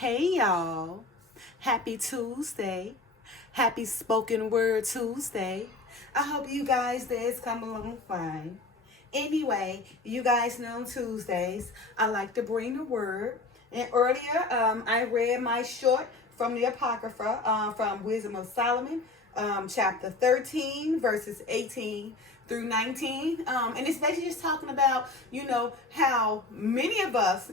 Hey y'all, happy Tuesday, happy spoken word Tuesday. I hope you guys days come along fine. Anyway, you guys know on Tuesdays, I like to bring the word. And earlier, I read my short from the Apocrypha from Wisdom of Solomon, chapter 13, verses 18 through 19. And it's basically just talking about, how many of us,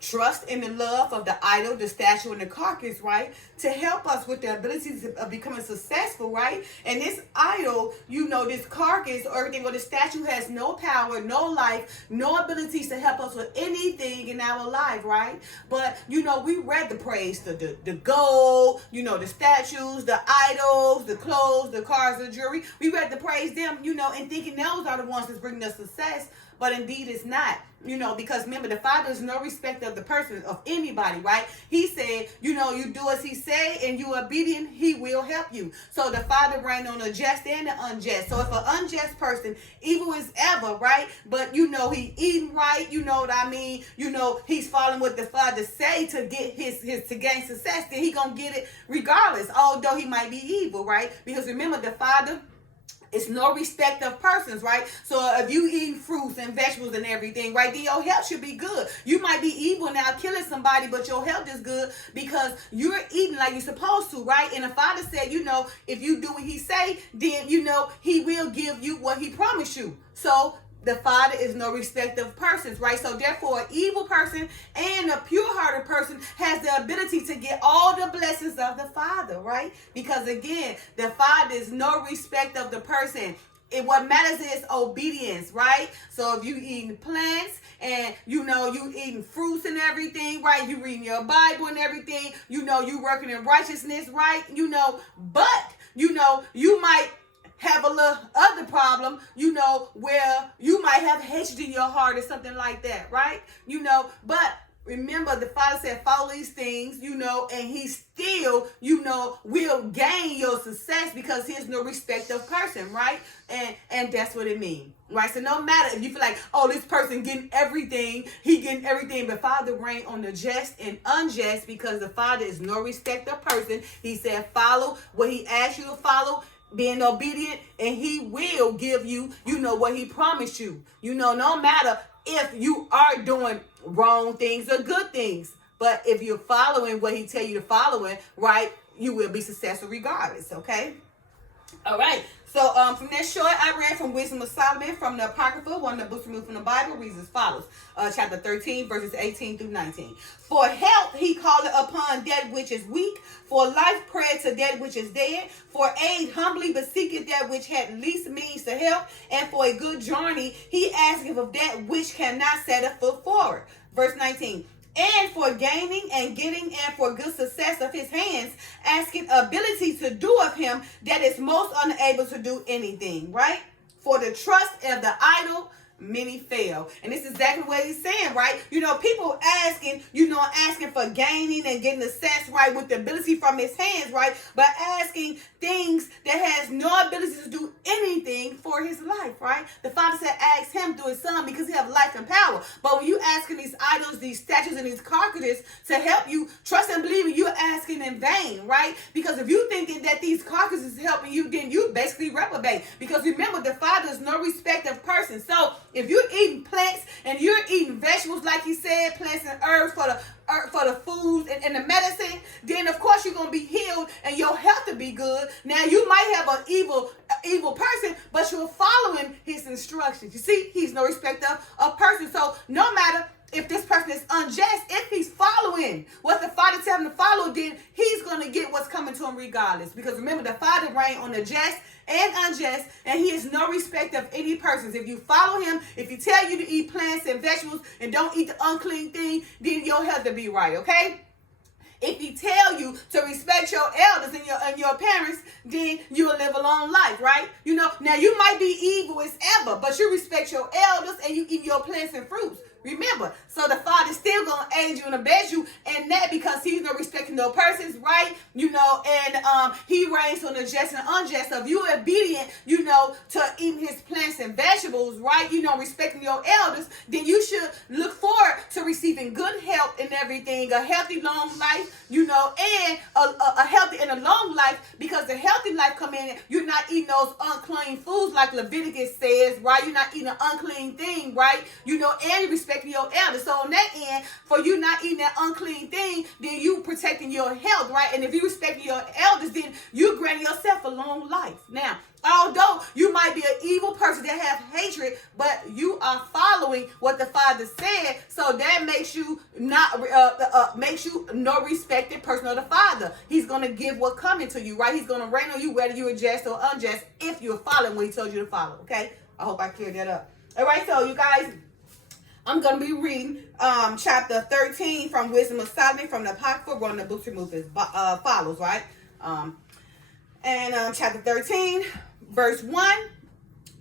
trust in the love of the idol, the statue, and the carcass, right? To help us with the abilities of becoming successful, right? And this idol, this carcass or everything, or the statue has no power, no life, no abilities to help us with anything in our life, right? But, we read the praise, the gold, the statues, the idols, the clothes, the cars, the jewelry. We read the praise them, and thinking those are the ones that's bringing us success. But indeed it's not, because remember, the Father is no respect of the person, of anybody, right? He said, you do as he say and you obedient, he will help you. So the Father reigns on the just and the unjust. So if an unjust person, evil is ever, right? But, he eating right, you know what I mean? He's following what the Father say to get his to gain success, then he gonna get it regardless, although he might be evil, right? Because remember, the Father, it's no respect of persons, right? So if you eating fruits and vegetables and everything, right, then your health should be good. You might be evil now, killing somebody, but your health is good because you're eating like you're supposed to, right? And the Father said, if you do what he say, then, he will give you what he promised you. So the Father is no respect of persons, right? So therefore, an evil person and a pure-hearted person has the ability to get all the blessings of the Father, right? Because again, the Father is no respect of the person. What matters is obedience, right? So if you eating plants and you eating fruits and everything, right? You reading your Bible and everything, you working in righteousness, right? But you might have a little other problem, where you might have hatred in your heart or something like that, right? But remember, the Father said, follow these things, and he still, will gain your success because he is no respect of person, right? And that's what it means, right? So no matter if you feel like, oh, this person getting everything, he getting everything, but Father reign on the just and unjust because the Father is no respect of person. He said, follow what he asked you to follow, being obedient, and he will give you, what he promised you. No matter if you are doing wrong things or good things. But if you're following what he tell you to follow, right, you will be successful regardless, okay? All right. So from that short, I read from Wisdom of Solomon from the Apocrypha, one of the books removed from the Bible, reads as follows. Chapter 13, verses 18 through 19. For help he calleth upon that which is weak. For life prayeth to that which is dead. For aid humbly beseeketh that which had least means to help. And for a good journey he asketh of that which cannot set a foot forward. Verse 19. And for gaining and getting and for good success of his hands, asking ability to do of him that is most unable to do anything, right? For the trust of the idol, many fail. And this is exactly what he's saying, right? People asking, asking for gaining and getting the success, right, with the ability from his hands, right? But asking things that has no ability to do anything for his life, right? The Father said, ask him through his son because he have life and power. But when you asking these idols, these statues, and these carcasses to help you, trust and believe me, you're asking in vain, right? Because if you thinking that these carcasses is helping you, then you basically reprobate. Because remember, the Father is no respect of person. So if you're eating plants and you're eating vegetables, like he said, plants and herbs for the foods and the medicine, then of course you're gonna be healed and your health will be good. Now you might have an evil person, but you're following his instructions. You see, he's no respecter of person. So no matter if this person is unjust, if he's following what the Father tells him to follow, then he's going to get what's coming to him regardless. Because remember, the Father reigns on the just and unjust, and he is no respect of any persons. If you follow him, if he tell you to eat plants and vegetables and don't eat the unclean thing, then your health will be right, okay? If he tell you to respect your elders and your parents, then you'll live a long life, right? Now you might be evil as ever, but you respect your elders and you eat your plants and fruits. Remember, so the Father's still going to aid you and abet you in that because he's no respecting no persons, right? And he reigns on the just and unjust. So if you're obedient, to eating his plants and vegetables, right? Respecting your elders, then you should look forward to receiving good health and everything, a healthy, long life, and a healthy and a long life, because the healthy life come in, you're not eating those unclean foods like Leviticus says, right? You're not eating an unclean thing, right? And you respecting your elders. So on that end, for you not eating that unclean thing, then you protecting your health, right? And if you respecting your elders, then you granting yourself a long life. Now, although you might be an evil person that have hatred, but you are following what the Father said, so that makes you makes you no respected person of the Father. He's going to give what coming to you, right? He's going to reign on you whether you're just or unjust if you're following what he told you to follow, okay? I hope I cleared that up. All right, so you guys, I'm going to be reading chapter 13 from Wisdom of Solomon from the Apocrypha, one of the books removed as follows, right? Chapter 13, verse 1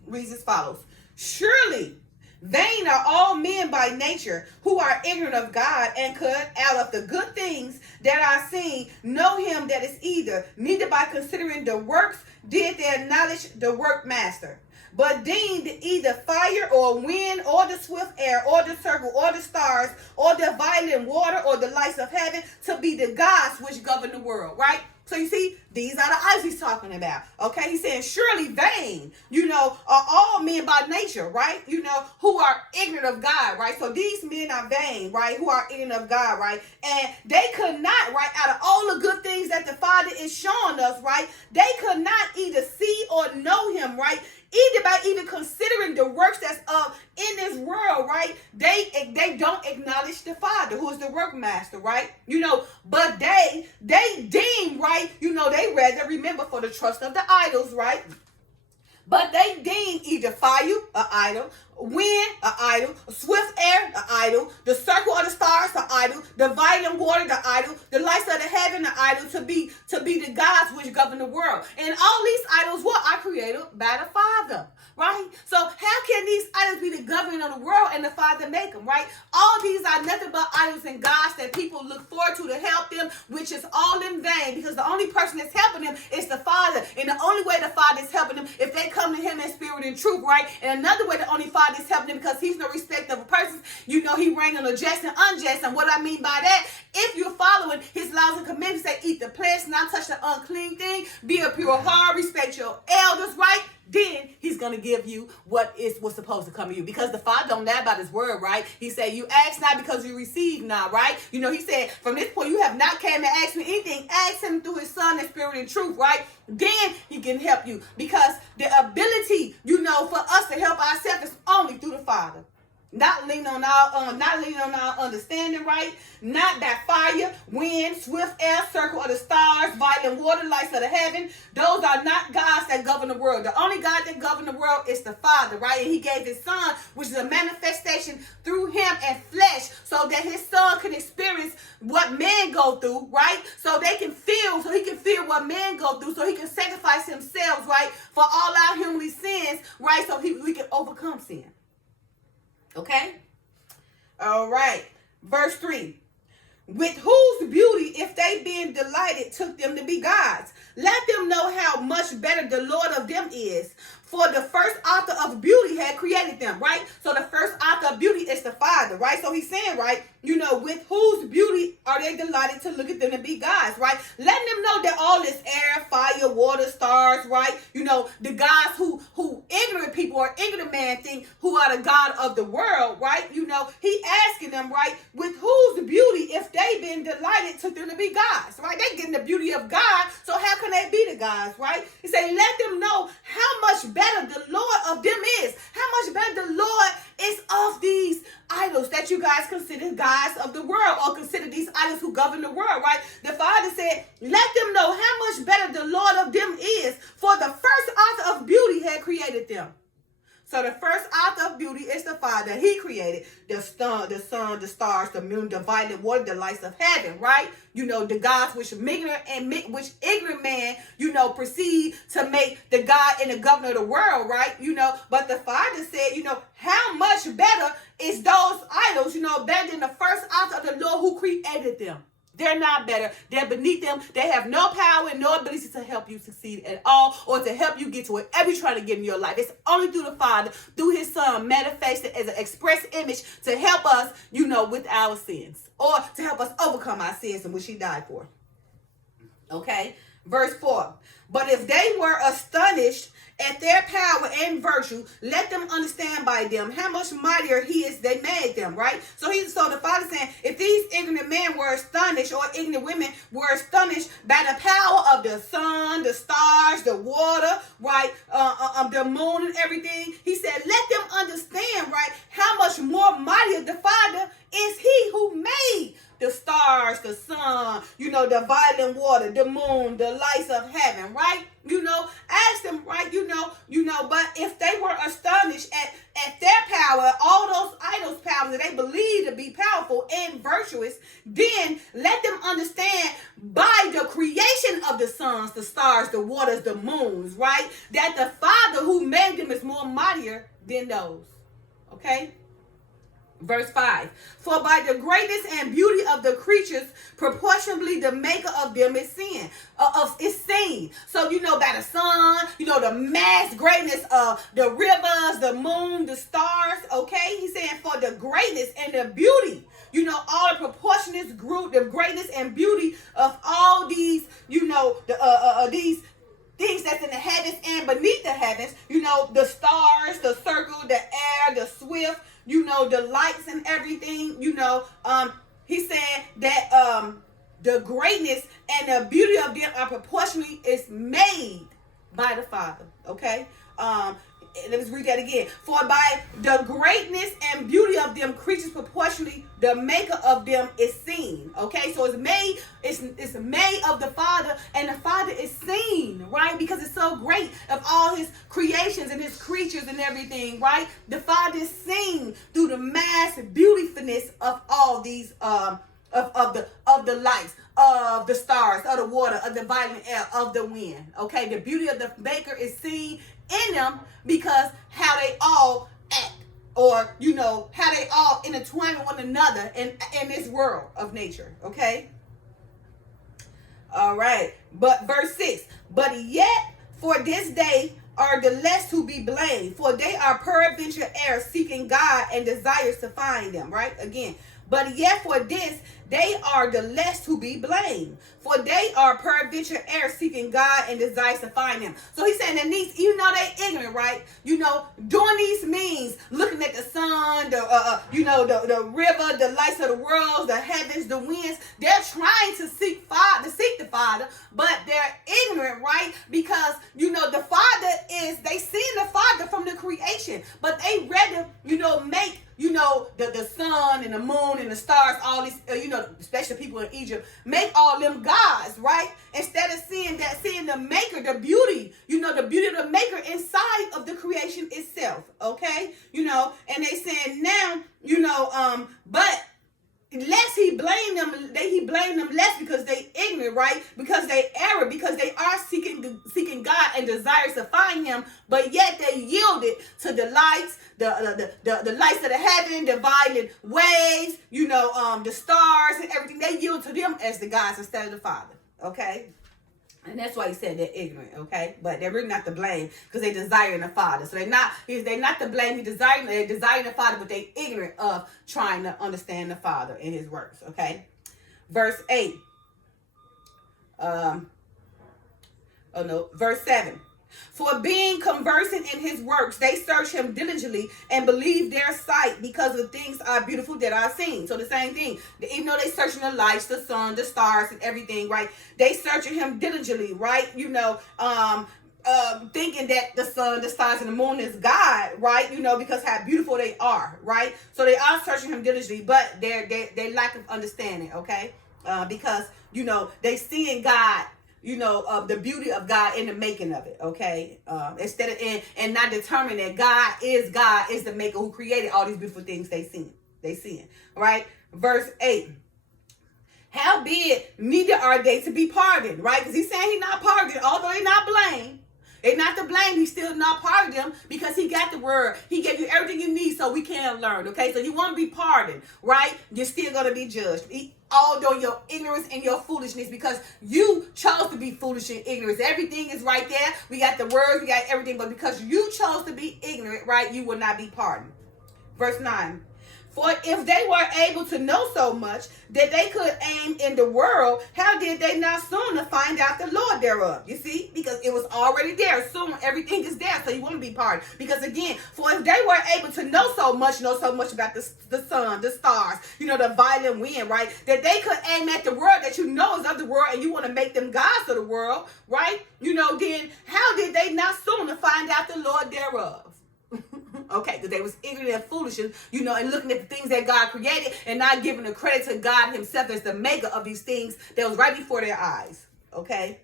reads as follows. Surely vain are all men by nature who are ignorant of God, and could out of the good things that are seen know him that is either, neither by considering the works did they acknowledge the workmaster, but deemed either fire or wind or the swift air or the circle or the stars or the violent water or the lights of heaven to be the gods which govern the world, right? So you see, these are the idols he's talking about. Okay, he's saying surely vain, are all men by nature, right? Who are ignorant of God, right? So these men are vain, right? Who are ignorant of God, right? And they could not, right, out of all the good things that the Father is showing us, right? They could not either see or know him, right? Either by even considering the works that's in this world, right? They don't acknowledge the Father, who is the workmaster, right? But they deem, right? They rather remember for the trust of the idols, right? But they deem either fire, an idol, wind, an idol, swift air, an idol, the circle of the stars, an idol, the violent water, the idol, the lights of the heaven, the idol, to be the gods which govern the world. And all these idols are created by the Father, right? So how can these idols be the government of the world and the Father make them, right? All these are nothing but idols and gods that people look forward to help them, which is all in vain, because the only person that's helping them is the Father. And the only way the Father is helping them if they come to him in spirit and truth, right? And another way the only Father is helping them, because he's no respect of a person, he reign on the just and unjust. And what I mean by that, if you're following his laws and commandments, say eat the plants, not touch the unclean thing, be a pure heart, respect your elders, right? Then he's going to give you what's supposed to come to you, because the Father don't lie about his word, right? He said, you ask not because you receive not, right? He said, from this point, you have not came to ask me anything. Ask him through his Son in spirit and truth, right? Then he can help you, because the ability, for us to help ourselves is only through the Father. Not leaning on our understanding, right? Not that fire, wind, swift air, circle of the stars, violent water, lights of the heaven. Those are not gods that govern the world. The only God that governs the world is the Father, right? And he gave his Son, which is a manifestation through him and flesh, so that his Son can experience what men go through, right? So he can feel what men go through, so he can sacrifice himself, right? For all our human sins, right? So we can overcome sin. Okay? All right. Verse 3. With whose beauty, if they being delighted, took them to be gods. Let them know how much better the Lord of them is. For the first author of beauty had created them, right? So the first author of beauty is the Father, right? So he's saying, right, with whose beauty are they delighted to look at them and be gods, right? Letting them know that all this air, fire, water, stars, right? The gods who ignorant people or ignorant man think who are the God of the world, right? He asking them, right, with whose beauty, if they been delighted, took them to be gods, right? They getting the beauty of God, so how can they be the gods, right? He said, let them know how much better the Lord of them is. How much better the Lord is of these idols that you guys consider gods of the world, or consider these idols who govern the world, right? The Father said, let them know how much better the Lord of them is, for the first author of beauty had created them. So the first author of beauty is the Father. He created the sun, the stars, the moon, the violet water, the lights of heaven, right? The gods which ignorant man, proceed to make the God and the governor of the world, right? But the Father said, how much better is those idols, better than the first author of the Lord who created them. They're not better. They're beneath them. They have no power and no ability to help you succeed at all or to help you get to whatever you're trying to get in your life. It's only through the Father, through his Son, manifested as an express image to help us, with our sins or to help us overcome our sins in which he died for. Okay? Verse 4. But if they were astonished at their power and virtue, let them understand by them how much mightier he is they made them, right? So the Father saying, if these ignorant men were astonished, or ignorant women were astonished by the power of the sun, the stars, the water, right, the moon and everything, he said, let them understand, right, how much more mightier the Father is he who made the stars, the sun, the violet water, the moon, the lights of heaven, right? Ask them, right? But if they were astonished at their power, all those idols' powers that they believe to be powerful and virtuous, then let them understand by the creation of the suns, the stars, the waters, the moons, right? That the Father who made them is more mightier than those. Okay? Verse 5, for by the greatness and beauty of the creatures, proportionably the maker of them is seen. So, by the sun, the mass greatness of the rivers, the moon, the stars, okay? He's saying for the greatness and the beauty, all the proportionate group, the greatness and beauty of all these, these things that's in the heavens and beneath the heavens, the stars, the circle, the air, the swift, the lights and everything, he said that the greatness and the beauty of them are proportionally is made by the Father, okay? Let's read that again. For by the greatness and beauty of them creatures proportionally, the maker of them is seen. Okay, so it's made of the Father, and the Father is seen, right? Because it's so great of all his creations and his creatures and everything, right? The Father is seen through the mass beautifulness of all these of the lights, of the stars, of the water, of the violent air, of the wind. Okay, the beauty of the maker is seen in them because how they all act, or how they all intertwine with one another in this world of nature. Okay, all right. But verse 6, but yet for this day are the less to be blamed, for they are peradventure heirs, seeking God and desires to find them. Right, again, but yet for this they are the less to be blamed, for they are peradventure heirs, seeking God and desires to find him. So he's saying that these, even though they ignorant, right? Doing these means, looking at the sun, the river, the lights of the world, the heavens, the winds, they're trying to seek the Father, but they're ignorant, right? Because the Father they seen the Father from the creation, but they rather make the sun and the moon and the stars, all these, especially people in Egypt, make all them gods, right? Instead of seeing the maker, the beauty, the beauty of the maker inside of the creation itself, okay? And they saying now, but lest he blame them, he blamed them less because they ignorant, right? Because they error, because they are seeking God and desires to find him, but yet they yielded to the lights, the lights of the heaven, the violet waves, the stars and everything. They yield to them as the gods instead of the Father, okay? And that's why he said they're ignorant, okay? But they're really not to blame because they desire the Father. So they're not to blame. They're desiring the Father, but they're ignorant of trying to understand the Father in his works, okay? Verse 8. Verse 7. For being conversant in his works, they search him diligently and believe their sight because the things are beautiful that are seen. So the same thing. Even though they searching the lights, the sun, the stars, and everything, right? They searching him diligently, right? Thinking that the sun, the stars, and the moon is God, right? Because how beautiful they are, right? So they are searching him diligently, but they lack of understanding, okay? Because they seeing God the beauty of God in the making of it, okay? Instead of, and not determine that God is the maker who created all these beautiful things they seeing, right? Verse 8. Howbeit, neither are they to be pardoned, right? Because he's saying he's not pardoned, although they're not blamed. They're not to blame. He's still not pardoned them because he got the word. He gave you everything you need so we can learn, okay? So you want to be pardoned, right? You're still going to be judged. Although your ignorance and your foolishness, because you chose to be foolish and ignorant. Everything is right there. We got the words, we got everything. But because you chose to be ignorant, right, you will not be pardoned. Verse 9. For if they were able to know so much that they could aim in the world, how did they not sooner find out the Lord thereof? You see, because it was already there. Soon everything is there, so you want to be pardoned. Because again, for if they were able to know so much about the sun, the stars, the violent wind, right? That they could aim at the world that is of the world, and you want to make them gods of the world, right? Then how did they not sooner find out the Lord thereof? Okay, because they was ignorant and foolish, and looking at the things that God created and not giving the credit to God himself as the maker of these things that was right before their eyes. Okay.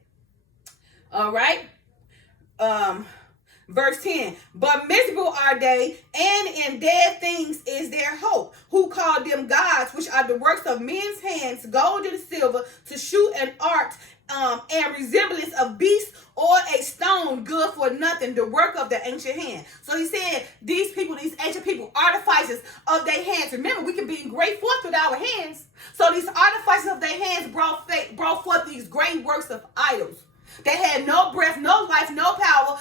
All right. Verse 10. But miserable are they, and in dead things is their hope, who call them gods, which are the works of men's hands, gold and silver, to shoot an art and resemblance of beasts, or a stone good for nothing, the work of the ancient hand. So he said, these ancient people, artificers of their hands. Remember, we can be great forth with our hands. So these artificers of their hands brought forth these great works of idols. They had no breath, no life, no power,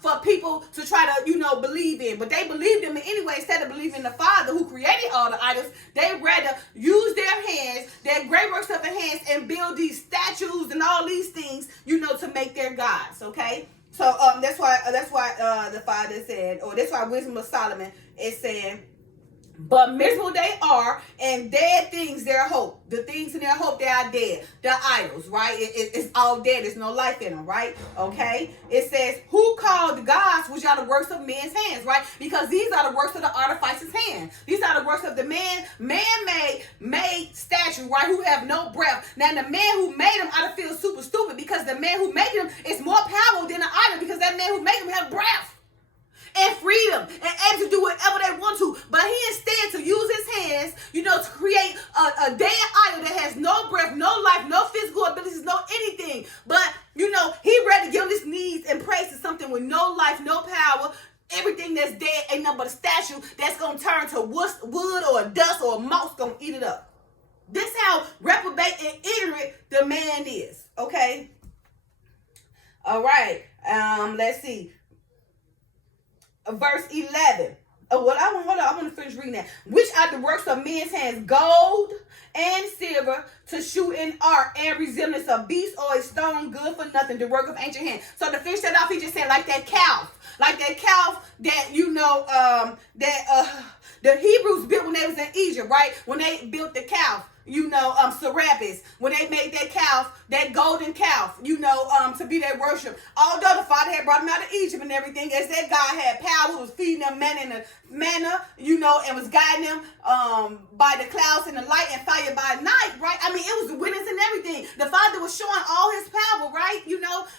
for people to try to, believe in. But they believed in anyway. Instead of believing in the Father who created all the idols, they rather use their hands, their great works of their hands, and build these statues and all these things, to make their gods, okay? So that's why the Father said, or that's why Wisdom of Solomon is saying, but miserable they are, and dead things their hope. The things in their hope, they are dead. The idols, right? It's all dead. There's no life in them, right? Okay? It says, who called gods, which are the works of men's hands, right? Because these are the works of the artificer's hand. These are the works of the man-made statue, right? Who have no breath. Now, the man who made them ought to feel super stupid, because the man who made them is more powerful than the idol, because that man who made them have breath and freedom and able to do whatever they want to. But he instead to use his hands, to create a dead idol that has no breath, no life, no physical abilities, no anything. But, he ready to give his knees and praise to something with no life, no power. Everything that's dead ain't nothing but a statue that's going to turn to wood or dust, or a mouse going to eat it up. This how reprobate and ignorant the man is. Okay? All right. Let's see. Verse 11. I want to finish reading that. Which are the works of men's hands, gold and silver, to shoot an art and resemblance of beast, or a stone good for nothing, the work of ancient hands. So to finish that off, he just said like that calf that the Hebrews built when they was in Egypt, right? When they built the calf. Serapis, when they made that calf, that golden calf, to be their worship. Although the Father had brought them out of Egypt and everything, as that God had power, was feeding them manna, and was guiding them by the clouds and the light and fire by night, right? I mean, it was the witness and everything. The Father was showing all his power, right?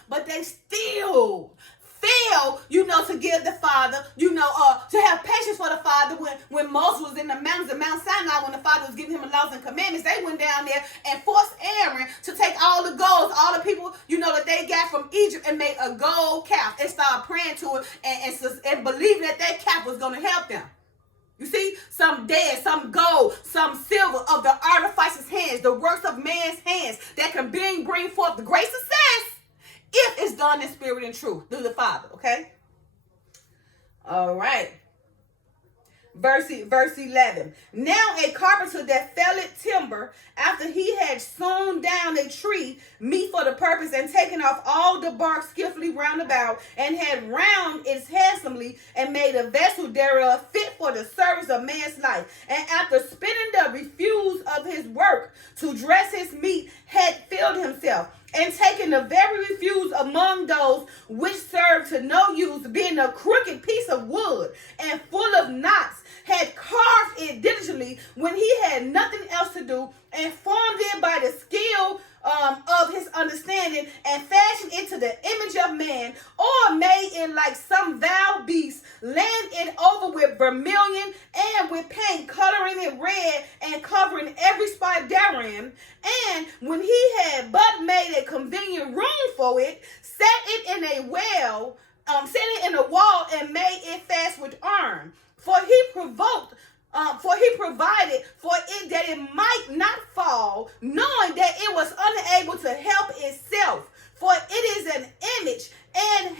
But they still fail, to give the Father, to have patience for the Father when Moses was in the mountains of Mount Sinai, when the Father was giving him the laws and commandments. They went down there and forced Aaron to take all the golds, all the people, that they got from Egypt, and make a gold calf and start praying to it and believing that calf was going to help them. You see, some dead, some gold, some silver of the artificer's hands, the works of man's hands that can bring forth the great success if it's done in spirit and truth through the Father, okay? All right. Verse 11. Now a carpenter that felled timber, after he had sawn down a tree, meet for the purpose, and taken off all the bark skillfully round about, and had round it handsomely, and made a vessel thereof fit for the service of man's life. And after spinning the refuse of his work to dress his meat, had filled himself, and taken the very refuse among those which served to no use, being a crooked piece of wood and full of knots, had carved it diligently when he had nothing else to do, and formed it by the skill of his understanding and fashioned into the image of man, or made in like some vile beast, laying it over with vermilion and with paint, coloring it red and covering every spot therein. And when he had but made a convenient room for it, set it in a well, set it in a wall, and made it fast with iron. For he provided for it that it might not fall, knowing that it was unable to help itself, for it is an image and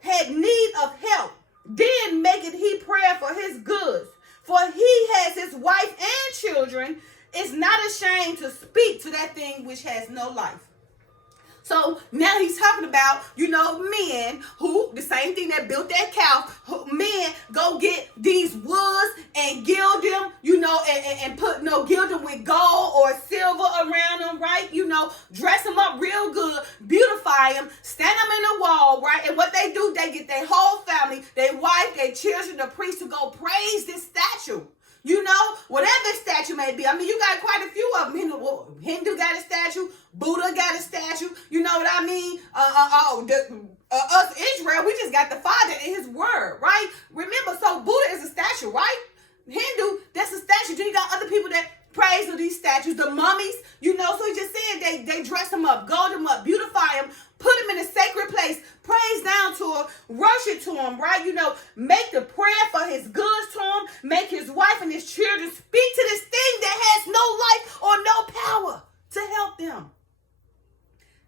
had need of help. Then maketh he prayer for his goods, for he has his wife and children, is not ashamed to speak to that thing which has no life. So now he's talking about, men who, the same thing that built that cow, men go get these woods and gild them, and put, gild them with gold or silver around them, right? Dress them up real good, beautify them, stand them in the wall, right? And what they do, they get their whole family, their wife, their children, the priest to go praise this statue. Whatever statue may be. I mean, you got quite a few of them. Hindu got a statue. Buddha got a statue. You know what I mean? Us Israel, we just got the Father and His Word, right? Remember, so Buddha is a statue, right? Hindu, that's a statue. Then you got other people that praise of these statues, the mummies, so he just said they dress them up, gold them up, beautify them, put them in a sacred place, praise down to him, worship to him, right? Make the prayer for his goods to him, make his wife and his children speak to this thing that has no life or no power to help them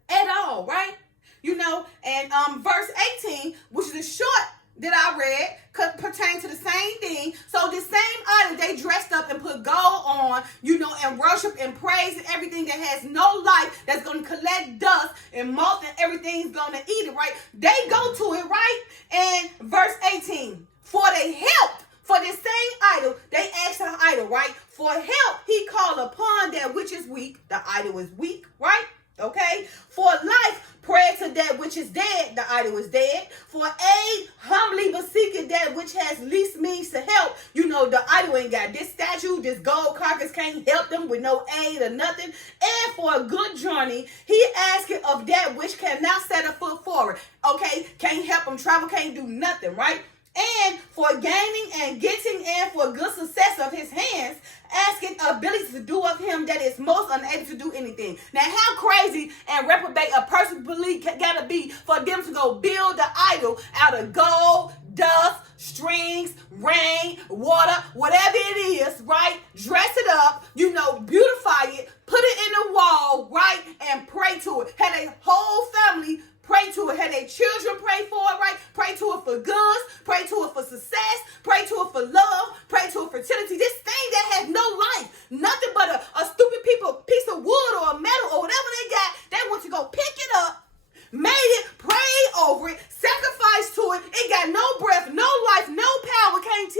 at all, right? And verse 18, which is a short that I read, could pertain to the same thing. So the same item, they dressed up and put gold on, and worship and praise and everything that has no life, that's going to collect dust and moth and everything's going to eat it, right? They go to it, right? And verse 18, for they helped, for this same idol, they asked the idol, right? For help, he called upon that which is weak. The idol is weak, right? Okay? For life, pray to that which is dead. The idol is dead. For aid, humbly beseeketh that which has least means to help. The idol ain't got this statue, this gold carcass can't help them with no aid or nothing. And for a good journey, he asketh of that which cannot set a foot forward. Okay? Can't help them travel, can't do nothing, right? And for gaining and getting and for good success of his hands, asking ability to do of him that is most unable to do anything. Now, how crazy and reprobate a person gotta be for them to go build the idol out of gold, dust, strings, rain, water, whatever it is, right? Dress it up, beautify it, put it in the wall, right? And pray to it. Had a whole family pray to it. Had their children pray for it, right? Pray to it for goods. Pray to it for success. Pray to it for love. Pray to it for fertility. This thing that has no life. Nothing but a stupid piece of wood or a metal or whatever they got. They want to go pick it up, made it, prayed over it, sacrificed to it. It got no breath, no life, no power. Can't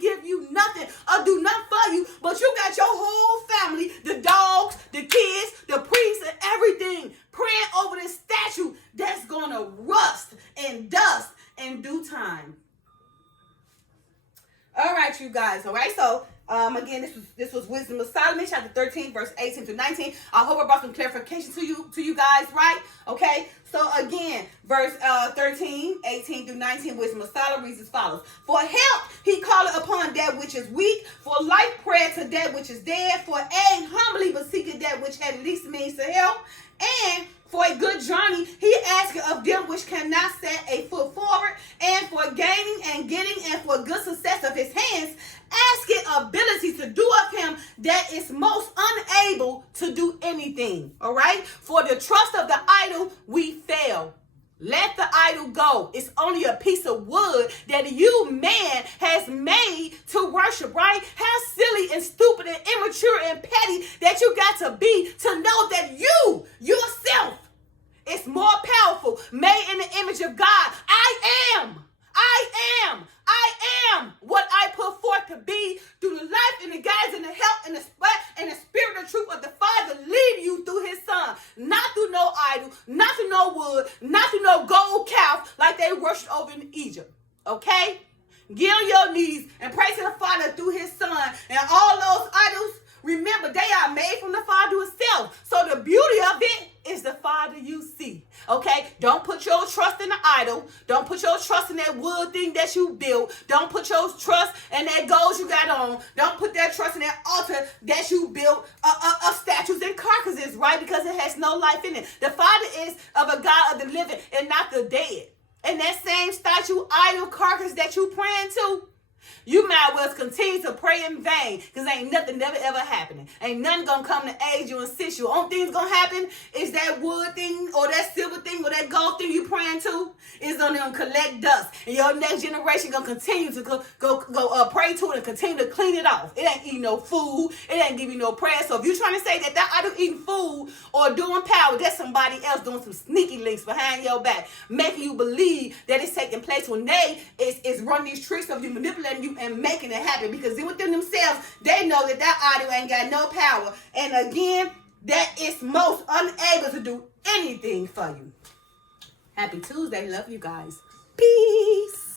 give you nothing or do nothing for you. But you got your whole family, the dogs, the kids, the priests, and everything praying over this statue that's going to rust and dust in due time. All right, you guys. All right, so again, this was Wisdom of Solomon, chapter 13, verse 18 to 19. I hope I brought some clarification to you guys, right? Okay, so again, verse 13, 18 through 19, Wisdom of Solomon reads as follows. For help, he calleth upon that which is weak. For life, prayer to that which is dead. For aid, humbly beseeketh that which had least means to help. And for a good journey, he asketh of them which cannot set a foot forward. And for gaining and getting and for good success of his hands, asketh ability to do of him that is most unable to do anything. All right? For the trust of the idol, we fail. Let the idol go. It's only a piece of wood that you, man, has made to worship, right? How silly and stupid and immature and petty that you got to be to know that you, yourself, is more powerful, made in the image of God. I am what I put forth to be through the life and the guidance and the help and the spirit of truth of the Father leading you through his Son. Not through no idol, not through no wood, not through no gold calf like they worshipped over in Egypt. Okay? Get on your knees and pray to the Father through his Son. And all those idols, remember, they are made from the Father himself. So the beauty of it is the Father you. Okay? Don't put your trust in the idol. Don't put your trust in that wood thing that you built. Don't put your trust in that gold you got on. Don't put that trust in that altar that you built of statues and carcasses, right? Because it has no life in it. The Father is of a God of the living and not the dead. And that same statue, idol, carcass that you praying to, you might well continue to pray in vain, because ain't nothing never ever happening. Ain't nothing gonna come to aid you and assist you. Only thing's gonna happen is that wood thing or that silver thing or that gold thing you praying to is gonna collect dust, and your next generation gonna continue to go pray to it and continue to clean it off. It ain't eating no food. It ain't giving you no prayer. So if you're trying to say that idol eating food or doing power, that's somebody else doing some sneaky links behind your back, making you believe that it's taking place when they is running these tricks of you, manipulating you and making it happen, because within themselves they know that idol ain't got no power, and again that is most unable to do anything for you. Happy Tuesday. Love you guys. Peace.